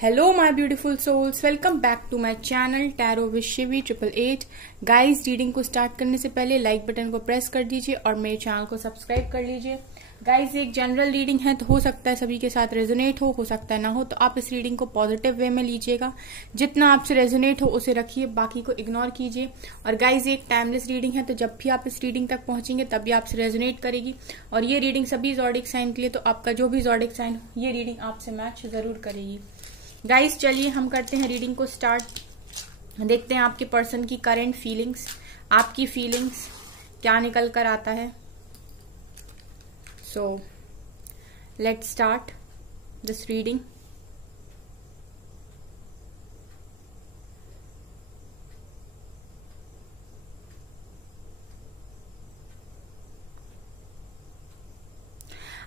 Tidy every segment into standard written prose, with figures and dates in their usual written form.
Hello my beautiful souls, welcome back to my channel tarot with Shivi 888। Guys, reading को start करने से पहले like button को press कर दीजिए और मेरे चैनल को सब्सक्राइब कर लीजिए। गाइस, एक जनरल रीडिंग है तो हो सकता है सभी के साथ रेजोनेट हो सकता है ना हो, तो आप इस रीडिंग को पॉजिटिव वे में लीजिएगा। जितना आपसे रेजोनेट हो उसे रखिए, बाकी को इग्नोर कीजिए। और गाइस, एक टाइमलेस रीडिंग है तो जब भी आप इस रीडिंग तक पहुंचेंगे तभी आपसे रेजोनेट करेगी। और ये रीडिंग सभी ज़ोडिक साइन के लिए, तो आपका जो भी ज़ोडिक साइन हो ये रीडिंग आपसे मैच जरूर करेगी। गाइस, चलिए हम करते हैं रीडिंग को स्टार्ट। देखते हैं आपके पर्सन की करंट फीलिंग्स, आपकी फीलिंग्स क्या निकल कर आता है। So let's start this reading.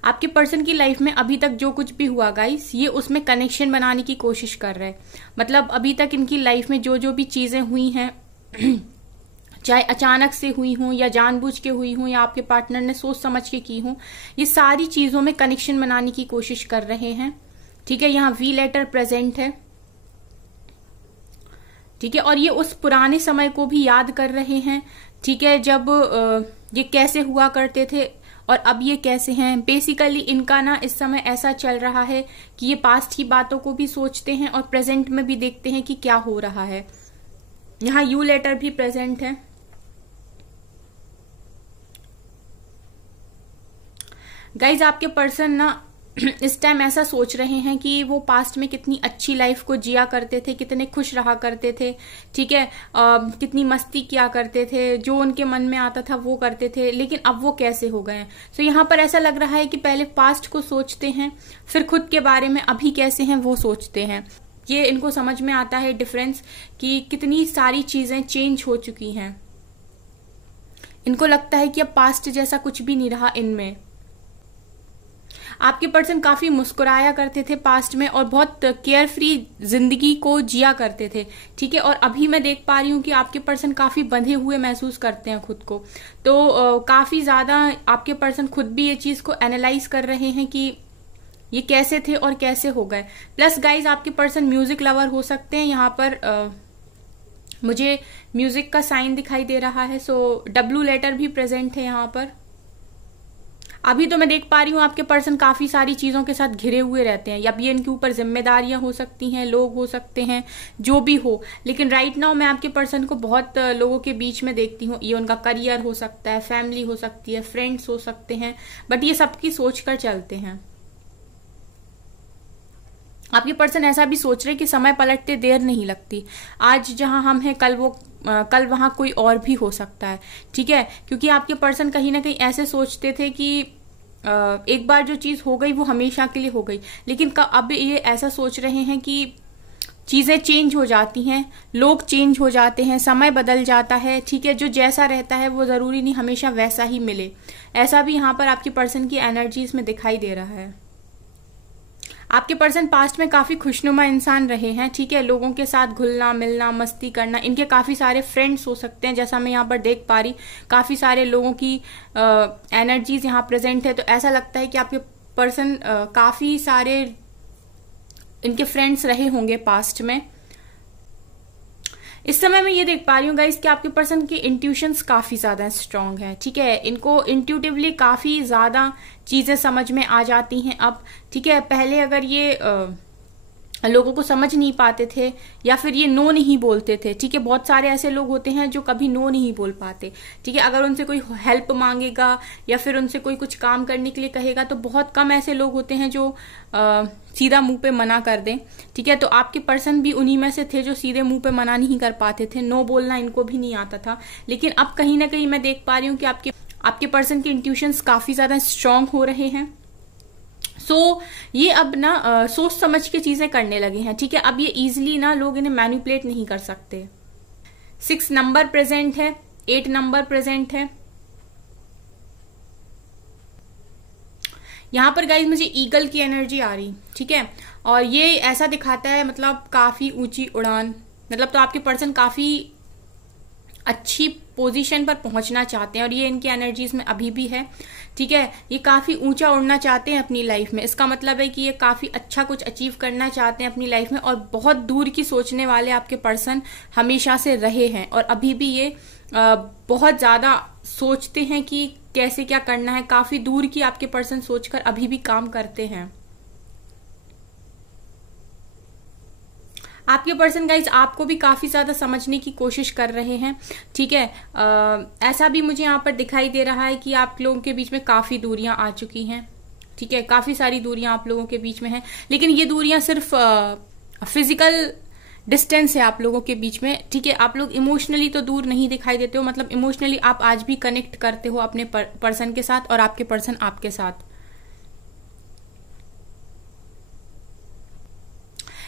आपके पर्सन की लाइफ में अभी तक जो कुछ भी हुआ गाइस, ये उसमें कनेक्शन बनाने की कोशिश कर रहे हैं। मतलब अभी तक इनकी लाइफ में जो जो भी चीजें हुई हैं चाहे अचानक से हुई हों या जानबूझ के हुई हों या आपके पार्टनर ने सोच समझ के की हों, ये सारी चीजों में कनेक्शन बनाने की कोशिश कर रहे हैं। ठीक है, यहाँ वी लेटर प्रेजेंट है। ठीक है, और ये उस पुराने समय को भी याद कर रहे हैं। ठीक है, जब ये कैसे हुआ करते थे और अब ये कैसे हैं। बेसिकली इनका ना इस समय ऐसा चल रहा है कि ये पास्ट की बातों को भी सोचते हैं और प्रेजेंट में भी देखते हैं कि क्या हो रहा है। यहाँ यू लेटर भी प्रेजेंट है। गाइज, आपके पर्सन ना इस टाइम ऐसा सोच रहे हैं कि वो पास्ट में कितनी अच्छी लाइफ को जिया करते थे, कितने खुश रहा करते थे। ठीक है, कितनी मस्ती किया करते थे, जो उनके मन में आता था वो करते थे, लेकिन अब वो कैसे हो गए हैं। तो यहाँ पर ऐसा लग रहा है कि पहले पास्ट को सोचते हैं, फिर खुद के बारे में अभी कैसे हैं वो सोचते हैं। ये इनको समझ में आता है डिफरेंस कि कितनी सारी चीजें चेंज हो चुकी हैं। इनको लगता है कि अब पास्ट जैसा कुछ भी नहीं रहा इनमें। आपके पर्सन काफी मुस्कुराया करते थे पास्ट में और बहुत केयर फ्री जिंदगी को जिया करते थे। ठीक है, और अभी मैं देख पा रही हूँ कि आपके पर्सन काफी बंधे हुए महसूस करते हैं खुद को। तो काफी ज्यादा आपके पर्सन खुद भी ये चीज को एनालाइज कर रहे हैं कि ये कैसे थे और कैसे हो गए। प्लस गाइज, आपके पर्सन म्यूजिक लवर हो सकते हैं। यहाँ पर मुझे म्यूजिक का साइन दिखाई दे रहा है। सो डब्ल्यू लेटर भी प्रेजेंट है यहाँ पर। अभी तो मैं देख पा रही हूँ आपके पर्सन काफी सारी चीजों के साथ घिरे हुए रहते हैं। अब ये इनके ऊपर जिम्मेदारियां हो सकती हैं, लोग हो सकते हैं, जो भी हो। लेकिन राइट नाउ मैं आपके पर्सन को बहुत लोगों के बीच में देखती हूँ। ये उनका करियर हो सकता है, फैमिली हो सकती है, फ्रेंड्स हो सकते हैं, बट ये सबकी सोच कर चलते हैं। आपके पर्सन ऐसा भी सोच रहे कि समय पलटते देर नहीं लगती। आज जहां हम हैं कल वहां कोई और भी हो सकता है। ठीक है, क्योंकि आपके पर्सन कहीं ना कहीं ऐसे सोचते थे कि एक बार जो चीज हो गई वो हमेशा के लिए हो गई, लेकिन अब ये ऐसा सोच रहे हैं कि चीजें चेंज हो जाती हैं, लोग चेंज हो जाते हैं, समय बदल जाता है। ठीक है, जो जैसा रहता है वो जरूरी नहीं हमेशा वैसा ही मिले। ऐसा भी यहाँ पर आपके पर्सन की एनर्जीज में दिखाई दे रहा है। आपके पर्सन पास्ट में काफी खुशनुमा इंसान रहे हैं। ठीक है, लोगों के साथ घुलना मिलना, मस्ती करना, इनके काफी सारे फ्रेंड्स हो सकते हैं। जैसा मैं यहाँ पर देख पा रही, काफी सारे लोगों की एनर्जीज यहाँ प्रेजेंट है। तो ऐसा लगता है कि आपके पर्सन काफी सारे इनके फ्रेंड्स रहे होंगे पास्ट में। इस समय मैं ये देख पा रही हूँ गाइस कि आपके पर्सन की इंट्यूशंस काफी ज्यादा स्ट्रांग है। ठीक है, इनको इंट्यूटिवली काफी ज्यादा चीजें समझ में आ जाती हैं अब। ठीक है, पहले अगर ये लोगों को समझ नहीं पाते थे या फिर ये नो नहीं बोलते थे। ठीक है, बहुत सारे ऐसे लोग होते हैं जो कभी नो नहीं बोल पाते। ठीक है, अगर उनसे कोई हेल्प मांगेगा या फिर उनसे कोई कुछ काम करने के लिए कहेगा तो बहुत कम ऐसे लोग होते हैं जो सीधा मुंह पे मना कर दें। ठीक है, तो आपके पर्सन भी उन्हीं में से थे जो सीधे मुंह पे मना नहीं कर पाते थे। नो बोलना इनको भी नहीं आता था। लेकिन अब कहीं ना कहीं मैं देख पा रही हूँ कि आपके पर्सन के इंट्यूशंस काफी ज्यादा स्ट्रांग हो रहे हैं। ये अब ना सोच समझ के चीजें करने लगे हैं। ठीक है, अब ये इजीली ना लोग इन्हें मैनिपुलेट नहीं कर सकते। 6 नंबर प्रेजेंट है, 8 नंबर प्रेजेंट है। यहां पर गाइज मुझे ईगल की एनर्जी आ रही। ठीक है, और ये ऐसा दिखाता है मतलब काफी ऊंची उड़ान। मतलब तो आपके पर्सन काफी अच्छी पोजीशन पर पहुंचना चाहते हैं और ये इनकी एनर्जीज में अभी भी है। ठीक है, ये काफी ऊंचा उड़ना चाहते हैं अपनी लाइफ में। इसका मतलब है कि ये काफी अच्छा कुछ अचीव करना चाहते हैं अपनी लाइफ में और बहुत दूर की सोचने वाले आपके पर्सन हमेशा से रहे हैं और अभी भी ये बहुत ज्यादा सोचते हैं कि कैसे क्या करना है। काफी दूर की आपके पर्सन सोचकर अभी भी काम करते हैं। आपके पर्सन गाइज आपको भी काफी ज्यादा समझने की कोशिश कर रहे हैं। ठीक है, ऐसा भी मुझे यहाँ पर दिखाई दे रहा है कि आप लोगों के बीच में काफी दूरियां आ चुकी हैं। ठीक है, काफी सारी दूरियां आप लोगों के बीच में हैं, लेकिन ये दूरियां सिर्फ फिजिकल डिस्टेंस है आप लोगों के बीच में। ठीक है, आप लोग इमोशनली तो दूर नहीं दिखाई देते हो, मतलब इमोशनली आप आज भी कनेक्ट करते हो अपने पर्सन के साथ और आपके पर्सन आपके साथ।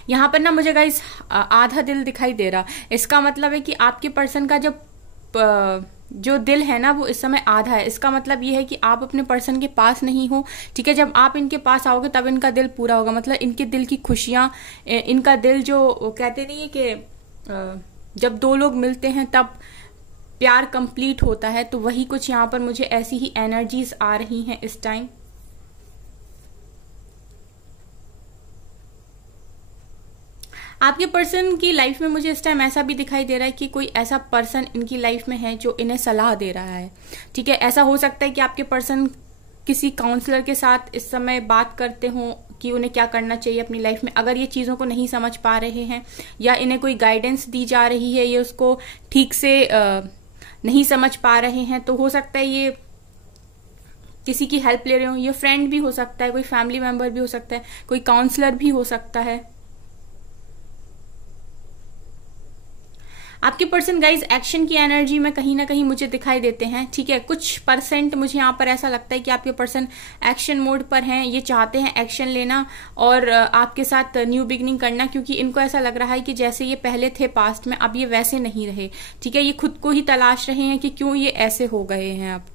यहाँ पर ना मुझे गाइस आधा दिल दिखाई दे रहा। इसका मतलब है कि आपके पर्सन का जो दिल है ना वो इस समय आधा है। इसका मतलब ये है कि आप अपने पर्सन के पास नहीं हो। ठीक है, जब आप इनके पास आओगे तब इनका दिल पूरा होगा, मतलब इनके दिल की खुशियां, इनका दिल जो कहते नहीं है कि जब दो लोग मिलते हैं तब प्यार कंप्लीट होता है, तो वही कुछ यहाँ पर मुझे ऐसी ही एनर्जीज आ रही हैं इस टाइम। आपके पर्सन की लाइफ में मुझे इस टाइम ऐसा भी दिखाई दे रहा है कि कोई ऐसा पर्सन इनकी लाइफ में है जो इन्हें सलाह दे रहा है। ठीक है, ऐसा हो सकता है कि आपके पर्सन किसी काउंसलर के साथ इस समय बात करते हो कि उन्हें क्या करना चाहिए अपनी लाइफ में। अगर ये चीजों को नहीं समझ पा रहे हैं या इन्हें कोई गाइडेंस दी जा रही है, ये उसको ठीक से नहीं समझ पा रहे हैं, तो हो सकता है ये किसी की हेल्प ले रहे हो। ये फ्रेंड भी हो सकता है, कोई फैमिली मेंबर भी हो सकता है, कोई काउंसलर भी हो सकता है। आपके पर्सन गाइज एक्शन की एनर्जी में कहीं ना कहीं मुझे दिखाई देते हैं। ठीक है, कुछ परसेंट मुझे यहाँ पर ऐसा लगता है कि आपके पर्सन एक्शन मोड पर हैं। ये चाहते हैं एक्शन लेना और आपके साथ न्यू बिगिनिंग करना, क्योंकि इनको ऐसा लग रहा है कि जैसे ये पहले थे पास्ट में, अब ये वैसे नहीं रहे। ठीक है, ये खुद को ही तलाश रहे हैं कि क्यों ये ऐसे हो गए हैं अब।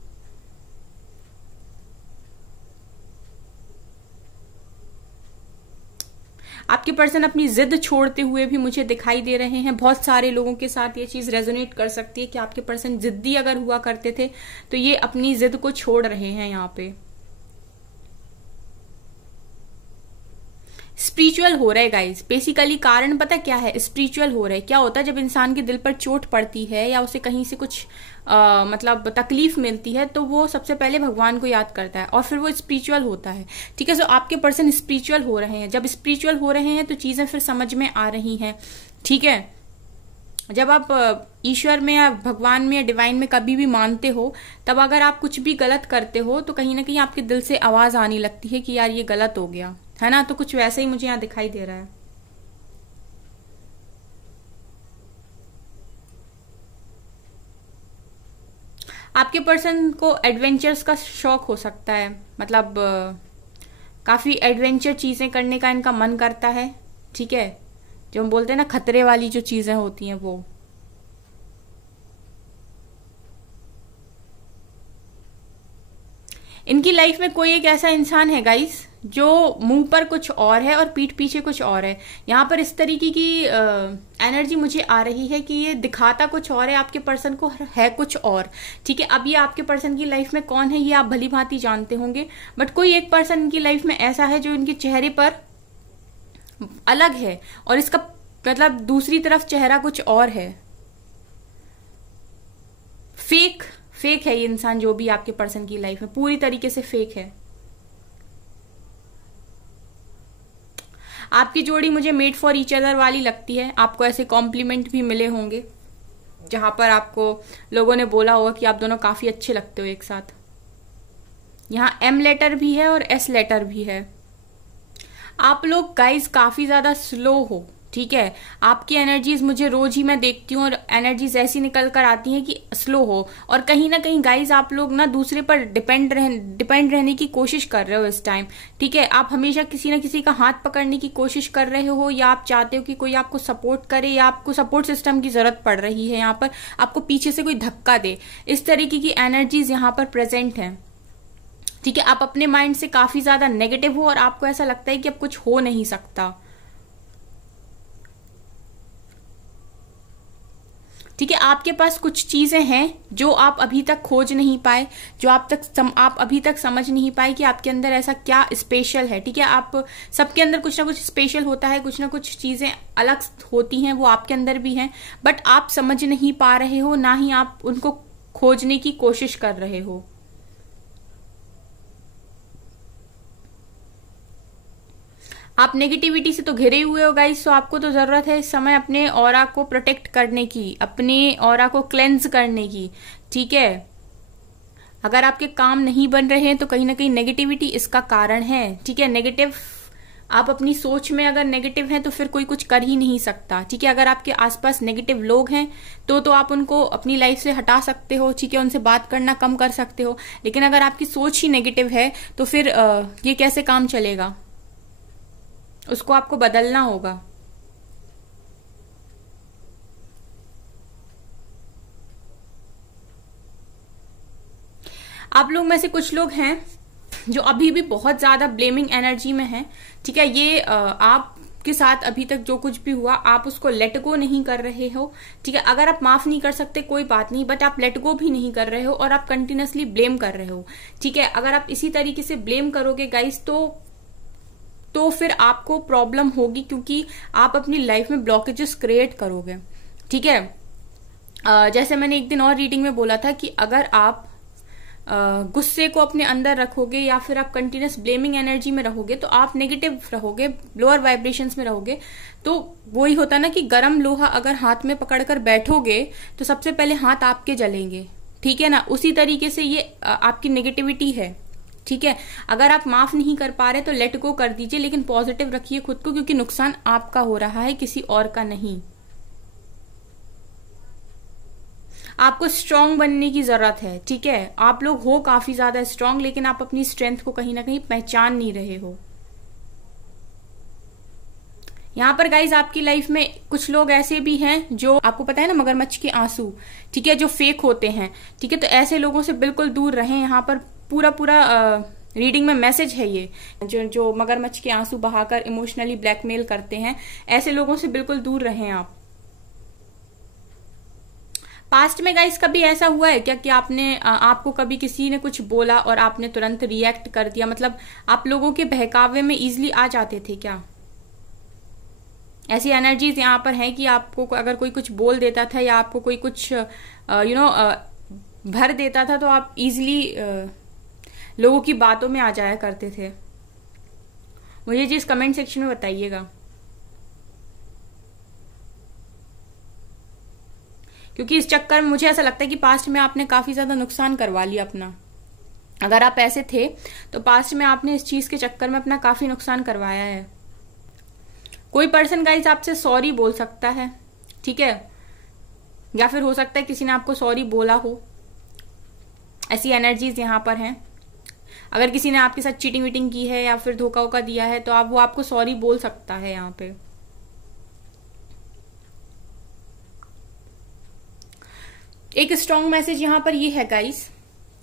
आपके पर्सन अपनी जिद छोड़ते हुए भी मुझे दिखाई दे रहे हैं। बहुत सारे लोगों के साथ ये चीज रेजोनेट कर सकती है कि आपके पर्सन जिद्दी अगर हुआ करते थे तो ये अपनी जिद को छोड़ रहे हैं। यहाँ पे स्पिरिचुअल हो रहा है गाइज। बेसिकली कारण पता क्या है, स्पिरिचुअल हो रहा है। क्या होता है जब इंसान के दिल पर चोट पड़ती है या उसे कहीं से कुछ मतलब तकलीफ मिलती है, तो वो सबसे पहले भगवान को याद करता है और फिर वो स्पिरिचुअल होता है। ठीक है, सो आपके पर्सन स्पिरिचुअल हो रहे हैं। जब स्पिरिचुअल हो रहे हैं तो चीजें फिर समझ में आ रही हैं। ठीक है, जब आप ईश्वर में या भगवान में या डिवाइन में कभी भी मानते हो, तब अगर आप कुछ भी गलत करते हो तो कहीं ना कहीं आपके दिल से आवाज आने लगती है कि यार ये गलत हो गया है ना। तो कुछ वैसे ही मुझे यहाँ दिखाई दे रहा है। आपके पर्सन को एडवेंचर्स का शौक हो सकता है, मतलब काफी एडवेंचर चीजें करने का इनका मन करता है। ठीक है, जो हम बोलते हैं ना खतरे वाली जो चीजें होती हैं वो। इनकी लाइफ में कोई एक ऐसा इंसान है गाइस जो मुंह पर कुछ और है और पीठ पीछे कुछ और है। यहाँ पर इस तरीके की एनर्जी मुझे आ रही है कि ये दिखाता कुछ और है, आपके पर्सन को है कुछ और। ठीक है, अब ये आपके पर्सन की लाइफ में कौन है ये आप भली भांति जानते होंगे, बट कोई एक पर्सन इनकी लाइफ में ऐसा है जो इनके चेहरे पर अलग है और इसका मतलब दूसरी तरफ चेहरा कुछ और है। फेक है ये इंसान, जो भी आपके पर्सन की लाइफ में पूरी तरीके से फेक है। आपकी जोड़ी मुझे मेड फॉर ईच अदर वाली लगती है। आपको ऐसे कॉम्प्लीमेंट भी मिले होंगे जहां पर आपको लोगों ने बोला होगा कि आप दोनों काफी अच्छे लगते हो एक साथ। यहाँ एम लेटर भी है और एस लेटर भी है। आप लोग गाइज काफी ज्यादा स्लो हो। ठीक है, आपकी एनर्जीज मुझे रोज ही मैं देखती हूँ और एनर्जीज ऐसी निकल कर आती हैं कि स्लो हो, और कहीं ना कहीं गाइज आप लोग ना दूसरे पर डिपेंड रहने की कोशिश कर रहे हो इस टाइम। ठीक है, आप हमेशा किसी ना किसी का हाथ पकड़ने की कोशिश कर रहे हो, या आप चाहते हो कि कोई आपको सपोर्ट करे, या आपको सपोर्ट सिस्टम की जरूरत पड़ रही है, यहाँ पर आपको पीछे से कोई धक्का दे। इस तरीके की एनर्जीज यहाँ पर प्रेजेंट है। ठीक है, आप अपने माइंड से काफी ज्यादा नेगेटिव हो और आपको ऐसा लगता है कि अब कुछ हो नहीं सकता। ठीक है, आपके पास कुछ चीजें हैं जो आप अभी तक खोज नहीं पाए, जो आप अभी तक समझ नहीं पाए कि आपके अंदर ऐसा क्या स्पेशल है। ठीक है, आप सबके अंदर कुछ ना कुछ स्पेशल होता है, कुछ ना कुछ चीजें अलग होती हैं, वो आपके अंदर भी हैं, बट आप समझ नहीं पा रहे हो, ना ही आप उनको खोजने की कोशिश कर रहे हो। आप नेगेटिविटी से तो घिरे हुए हो गाइस, तो आपको तो जरूरत है इस समय अपने ऑरा को प्रोटेक्ट करने की, अपने ऑरा को क्लेंज करने की। ठीक है, अगर आपके काम नहीं बन रहे हैं तो कहीं ना कहीं नेगेटिविटी इसका कारण है। ठीक है, नेगेटिव, आप अपनी सोच में अगर नेगेटिव हैं तो फिर कोई कुछ कर ही नहीं सकता। ठीक है, अगर आपके आसपास नेगेटिव लोग हैं तो आप उनको अपनी लाइफ से हटा सकते हो। ठीक है, उनसे बात करना कम कर सकते हो, लेकिन अगर आपकी सोच ही नेगेटिव है तो फिर ये कैसे काम चलेगा, उसको आपको बदलना होगा। आप लोग में से कुछ लोग हैं जो अभी भी बहुत ज्यादा ब्लेमिंग एनर्जी में हैं। ठीक है, ये आपके साथ अभी तक जो कुछ भी हुआ आप उसको लेट गो नहीं कर रहे हो। ठीक है, अगर आप माफ नहीं कर सकते कोई बात नहीं, बट आप लेट गो भी नहीं कर रहे हो और आप कंटिन्यूअसली ब्लेम कर रहे हो। ठीक है, अगर आप इसी तरीके से ब्लेम करोगे गाइस तो फिर आपको प्रॉब्लम होगी, क्योंकि आप अपनी लाइफ में ब्लॉकेजेस क्रिएट करोगे। ठीक है, जैसे मैंने एक दिन और रीडिंग में बोला था कि अगर आप गुस्से को अपने अंदर रखोगे या फिर आप कंटिन्यूस ब्लेमिंग एनर्जी में रहोगे तो आप नेगेटिव रहोगे, लोअर वाइब्रेशंस में रहोगे। तो वही होता ना कि गरम लोहा अगर हाथ में पकड़कर बैठोगे तो सबसे पहले हाथ आपके जलेंगे। ठीक है ना, उसी तरीके से ये आपकी नेगेटिविटी है। ठीक है, अगर आप माफ नहीं कर पा रहे तो लेट गो कर दीजिए, लेकिन पॉजिटिव रखिए खुद को, क्योंकि नुकसान आपका हो रहा है, किसी और का नहीं। आपको स्ट्रांग बनने की जरूरत है। ठीक है, आप लोग हो काफी ज्यादा स्ट्रांग, लेकिन आप अपनी स्ट्रेंथ को कहीं ना कहीं पहचान नहीं रहे हो। यहाँ पर गाइज आपकी लाइफ में कुछ लोग ऐसे भी हैं जो, आपको पता है ना, मगरमच्छ के आंसू, ठीक है, जो फेक होते हैं। ठीक है, तो ऐसे लोगों से बिल्कुल दूर रहें। यहाँ पर पूरा रीडिंग में मैसेज है ये, जो मगरमच्छ के आंसू बहाकर इमोशनली ब्लैकमेल करते हैं, ऐसे लोगों से बिल्कुल दूर रहें आप। पास्ट में गाइस कभी ऐसा हुआ है क्या कि आपको कभी किसी ने कुछ बोला और आपने तुरंत रिएक्ट कर दिया, मतलब आप लोगों के बहकावे में इजीली आ जाते थे क्या? ऐसी एनर्जीज यहाँ पर हैं कि आपको अगर कोई कुछ बोल देता था या आपको कोई कुछ भर देता था तो आप इजीली लोगों की बातों में आ जाया करते थे। मुझे जी इस कमेंट सेक्शन में बताइएगा, क्योंकि इस चक्कर में मुझे ऐसा लगता है कि पास्ट में आपने काफी ज्यादा नुकसान करवा लिया अपना। अगर आप ऐसे थे तो पास्ट में आपने इस चीज के चक्कर में अपना काफी नुकसान करवाया है। कोई पर्सन गाइस आपसे सॉरी बोल सकता है, ठीक है, या फिर हो सकता है किसी ने आपको सॉरी बोला हो। ऐसी एनर्जीज यहाँ पर हैं। अगर किसी ने आपके साथ चीटिंग वीटिंग की है या फिर धोखा वोखा दिया है तो वो आपको सॉरी बोल सकता है। यहाँ पे एक स्ट्रॉन्ग मैसेज यहाँ पर ये है गाइस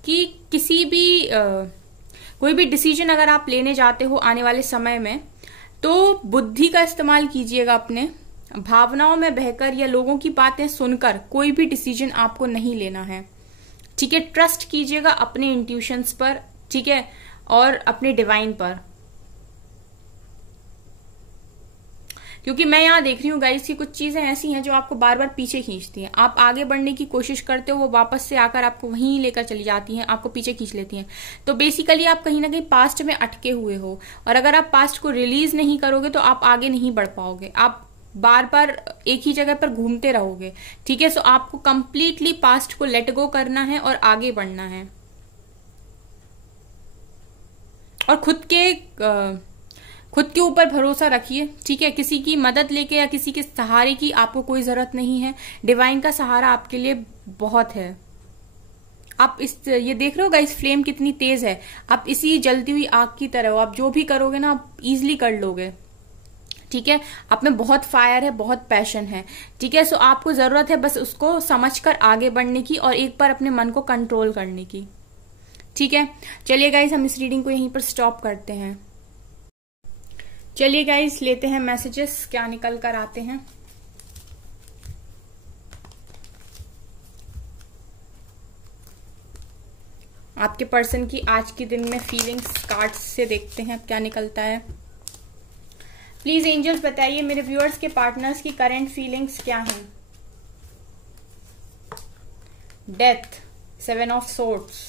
कि किसी भी कोई भी डिसीजन अगर आप लेने जाते हो आने वाले समय में तो बुद्धि का इस्तेमाल कीजिएगा। अपने भावनाओं में बहकर या लोगों की बातें सुनकर कोई भी डिसीजन आपको नहीं लेना है। ठीक है, ट्रस्ट कीजिएगा अपने इंट्यूशंस पर, ठीक है, और अपने डिवाइन पर। क्योंकि मैं यहाँ देख रही हूँ गाइस की कुछ चीजें ऐसी हैं जो आपको बार बार पीछे खींचती हैं। आप आगे बढ़ने की कोशिश करते हो, वो वापस से आकर आपको वहीं लेकर चली जाती हैं, आपको पीछे खींच लेती हैं। तो बेसिकली आप कहीं ना कहीं पास्ट में अटके हुए हो, और अगर आप पास्ट को रिलीज नहीं करोगे तो आप आगे नहीं बढ़ पाओगे। आप बार बार एक ही जगह पर घूमते रहोगे। ठीक है, सो आपको कंप्लीटली पास्ट को लेट गो करना है और आगे बढ़ना है। और खुद के ऊपर भरोसा रखिए। ठीक है, किसी की मदद लेके या किसी के सहारे की आपको कोई जरूरत नहीं है। डिवाइन का सहारा आपके लिए बहुत है। आप ये देख रहे हो गाइस फ्लेम कितनी तेज है। आप इसी जलती हुई आग की तरह हो। आप जो भी करोगे ना आप इजिली कर लोगे। ठीक है, आप में बहुत फायर है, बहुत पैशन है। ठीक है, सो आपको जरूरत है बस उसको समझकर आगे बढ़ने की और एक बार अपने मन को कंट्रोल करने की। ठीक है, चलिए गाइस हम इस रीडिंग को यहीं पर स्टॉप करते हैं। चलिए गाइस लेते हैं मैसेजेस, क्या निकल कर आते हैं। आपके पर्सन की आज के दिन में फीलिंग्स कार्ड्स से देखते हैं क्या निकलता है। प्लीज एंजल्स बताइए मेरे व्यूअर्स के पार्टनर्स की करंट फीलिंग्स क्या हैं। Death, 7 of swords,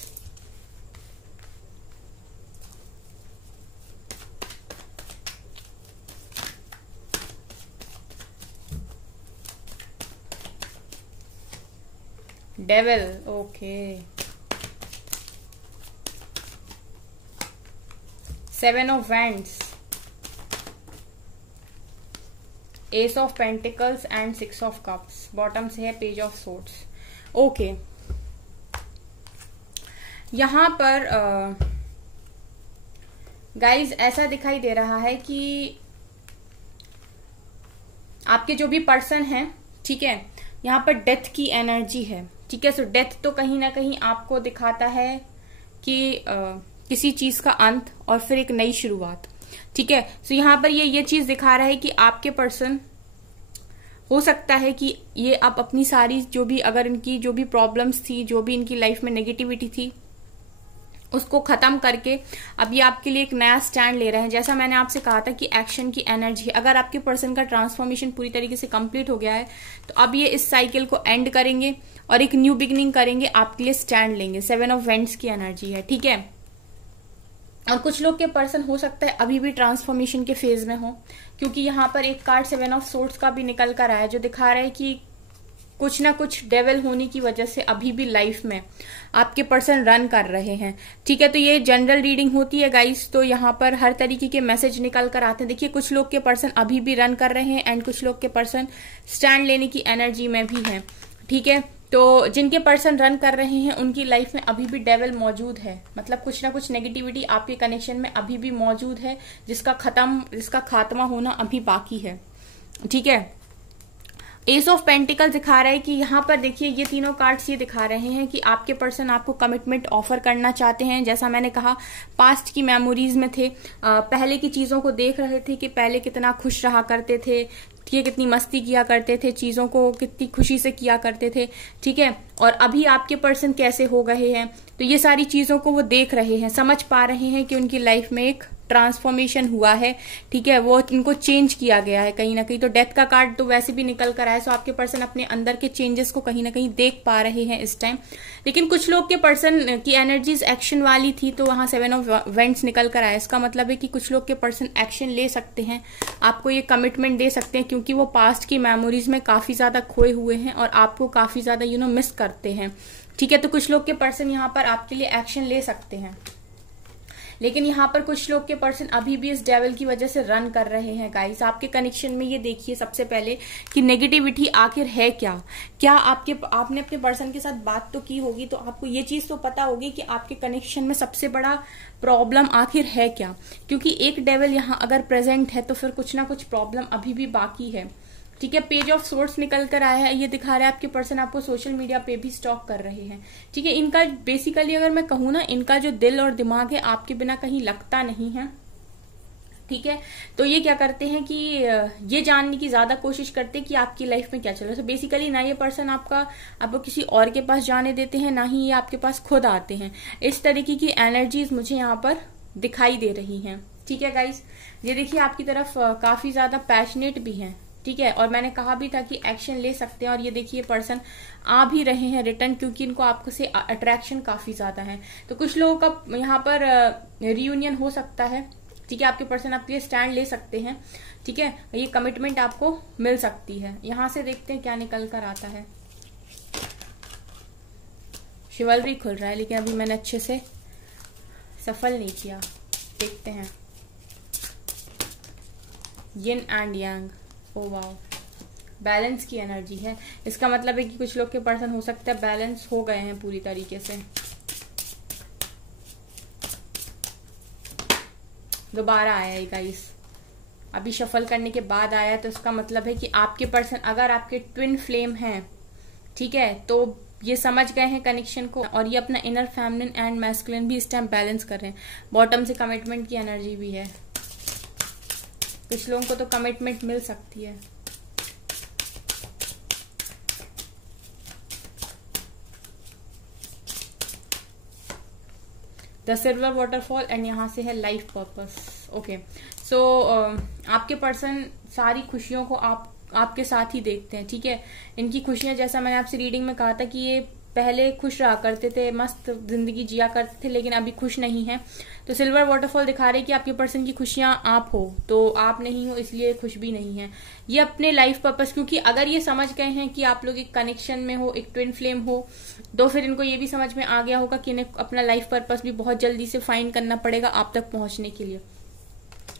devil, okay, 7 of wands, S of pentacles and 6 of cups. Bottom से है पेज ऑफ सोर्ड्स। ओके, यहां पर गाइज ऐसा दिखाई दे रहा है कि आपके जो भी पर्सन है, ठीक है, यहां पर डेथ की एनर्जी है, ठीक है। सो डेथ तो कहीं ना कहीं आपको दिखाता है कि किसी चीज का अंत और फिर एक नई शुरुआत, ठीक है। सो यहां पर ये चीज दिखा रहा है कि आपके पर्सन हो सकता है कि ये अब अपनी सारी जो भी, अगर इनकी जो भी प्रॉब्लम्स थी, जो भी इनकी लाइफ में नेगेटिविटी थी, उसको खत्म करके अब ये आपके लिए एक नया स्टैंड ले रहे हैं। जैसा मैंने आपसे कहा था कि एक्शन की एनर्जी, अगर आपके पर्सन का ट्रांसफॉर्मेशन पूरी तरीके से कंप्लीट हो गया है तो अब ये इस साइकिल को एंड करेंगे और एक न्यू बिगिनिंग करेंगे, आपके लिए स्टैंड लेंगे। 7 ऑफ वेंट्स की एनर्जी है, ठीक है। और कुछ लोग के पर्सन हो सकता है अभी भी ट्रांसफॉर्मेशन के फेज में हो, क्योंकि यहाँ पर एक कार्ड 7 ऑफ सोर्ड्स का भी निकल कर आया है जो दिखा रहा है कि कुछ ना कुछ डेविल होने की वजह से अभी भी लाइफ में आपके पर्सन रन कर रहे हैं, ठीक है। तो ये जनरल रीडिंग होती है गाइस, तो यहाँ पर हर तरीके के मैसेज निकल कर आते हैं। देखिए, कुछ लोग के पर्सन अभी भी रन कर रहे हैं एंड कुछ लोग के पर्सन स्टैंड लेने की एनर्जी में भी है, ठीक है। तो जिनके पर्सन रन कर रहे हैं उनकी लाइफ में अभी भी डेविल मौजूद है, मतलब कुछ ना कुछ नेगेटिविटी आपके कनेक्शन में अभी भी मौजूद है, जिसका खात्मा होना अभी बाकी है, ठीक है। एस ऑफ पेंटिकल दिखा रहा है कि यहाँ पर देखिए ये तीनों कार्ड्स ये दिखा रहे हैं कि आपके पर्सन आपको कमिटमेंट ऑफर करना चाहते हैं। जैसा मैंने कहा, पास्ट की मेमोरीज में थे, पहले की चीजों को देख रहे थे कि पहले कितना खुश रहा करते थे, ये कितनी मस्ती किया करते थे, चीजों को कितनी खुशी से किया करते थे, ठीक है। और अभी आपके पर्सन कैसे हो गए हैं, तो ये सारी चीजों को वो देख रहे हैं, समझ पा रहे हैं कि उनकी लाइफ में एक ट्रांसफॉर्मेशन हुआ है, ठीक है, वो इनको चेंज किया गया है कहीं ना कहीं। तो डेथ का कार्ड तो वैसे भी निकल कर आया, सो आपके पर्सन अपने अंदर के चेंजेस को कहीं ना कहीं देख पा रहे हैं इस टाइम। लेकिन कुछ लोग के पर्सन की एनर्जीज एक्शन वाली थी, तो वहां 7 ऑफ वेंट्स निकल कर आया। इसका मतलब है कि कुछ लोग के पर्सन एक्शन ले सकते हैं, आपको ये कमिटमेंट दे सकते हैं, क्योंकि वो पास्ट की मेमोरीज में काफी ज्यादा खोए हुए हैं और आपको काफी ज्यादा मिस करते हैं, ठीक है। तो कुछ लोग के पर्सन यहाँ पर आपके लिए एक्शन ले सकते हैं, लेकिन यहाँ पर कुछ लोग के पर्सन अभी भी इस डेविल की वजह से रन कर रहे हैं गाइस। आपके कनेक्शन में ये देखिए सबसे पहले कि नेगेटिविटी आखिर है क्या आपने अपने पर्सन के साथ बात तो की होगी, तो आपको ये चीज तो पता होगी कि आपके कनेक्शन में सबसे बड़ा प्रॉब्लम आखिर है क्या, क्योंकि एक डेविल यहाँ अगर प्रेजेंट है तो फिर कुछ ना कुछ प्रॉब्लम अभी भी बाकी है, ठीक है। पेज ऑफ सोर्ड्स निकल कर आया है, ये दिखा रहा है आपके पर्सन आपको सोशल मीडिया पे भी स्टॉक कर रहे हैं, ठीक है। इनका बेसिकली अगर मैं कहूँ ना, इनका जो दिल और दिमाग है आपके बिना कहीं लगता नहीं है, ठीक है। तो ये क्या करते हैं कि ये जानने की ज्यादा कोशिश करते हैं कि आपकी लाइफ में क्या चल रहा है। तो बेसिकली ना ये पर्सन आपको किसी और के पास जाने देते हैं, ना ही ये आपके पास खुद आते हैं। इस तरीके की एनर्जीज मुझे यहाँ पर दिखाई दे रही हैं, ठीक है गाइस। ये देखिए आपकी तरफ काफी ज्यादा पैशनेट भी हैं, ठीक है। और मैंने कहा भी था कि एक्शन ले सकते हैं, और ये देखिए पर्सन आ भी रहे हैं रिटर्न, क्योंकि इनको आपको से अट्रैक्शन काफी ज्यादा है। तो कुछ लोगों का यहाँ पर रियूनियन हो सकता है, ठीक है। आपके पर्सन आपके लिए स्टैंड ले सकते हैं, ठीक है। ये कमिटमेंट आपको मिल सकती है। यहां से देखते हैं क्या निकल कर आता है। शिवलरी खुल रहा है, लेकिन अभी मैंने अच्छे से सफल नहीं किया। देखते हैं। Yin and yang, oh wow, balance की एनर्जी है। इसका मतलब है कि कुछ लोग के पर्सन हो सकता है बैलेंस हो गए हैं पूरी तरीके से। दोबारा आया है गाइस, अभी शफल करने के बाद आया, तो इसका मतलब है कि आपके पर्सन अगर आपके ट्विन फ्लेम हैं, ठीक है, तो ये समझ गए हैं कनेक्शन को, और ये अपना इनर फेमिनिन एंड मैस्कुलिन भी इस टाइम बैलेंस कर रहे हैं। बॉटम से कमिटमेंट की एनर्जी भी है। कुछ लोगों को तो कमिटमेंट मिल सकती है। द सिल्वर वाटरफॉल एंड यहाँ से है लाइफ पर्पस। ओके, सो आपके पर्सन सारी खुशियों को आपके साथ ही देखते हैं, ठीक है। इनकी खुशियां, जैसा मैंने आपसे रीडिंग में कहा था कि ये पहले खुश रहा करते थे, मस्त जिंदगी जिया करते थे, लेकिन अभी खुश नहीं है। तो सिल्वर वाटरफॉल दिखा रहे कि आपके पर्सन की खुशियां आप हो तो आप नहीं हो, इसलिए खुश भी नहीं है। ये अपने लाइफ पर्पस, क्योंकि अगर ये समझ गए हैं कि आप लोग एक कनेक्शन में हो, एक ट्विन फ्लेम हो, तो फिर इनको ये भी समझ में आ गया होगा कि इन्हें अपना लाइफ पर्पस भी बहुत जल्दी से फाइंड करना पड़ेगा आप तक पहुंचने के लिए।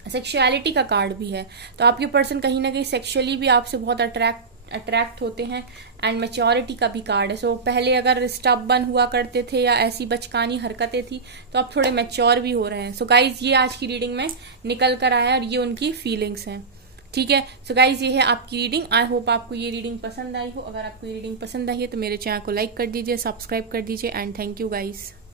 सेक्सुअलिटी का कार्ड भी है, तो आपके पर्सन कहीं ना कहीं सेक्सुअली भी आपसे बहुत अट्रैक्ट होते हैं। एंड मैच्योरिटी का भी कार्ड है। सो पहले अगर स्टबर्न हुआ करते थे या ऐसी बचकानी हरकतें थी, तो अब थोड़े मैच्योर भी हो रहे हैं। सो गाइज ये आज की रीडिंग में निकल कर आया और ये उनकी फीलिंग्स हैं, ठीक है। सो गाइज ये है आपकी रीडिंग। आई होप आपको ये रीडिंग पसंद आई हो। अगर आपको ये रीडिंग पसंद आई है तो मेरे चैनल को लाइक कर दीजिए, सब्सक्राइब कर दीजिए एंड थैंक यू गाइज।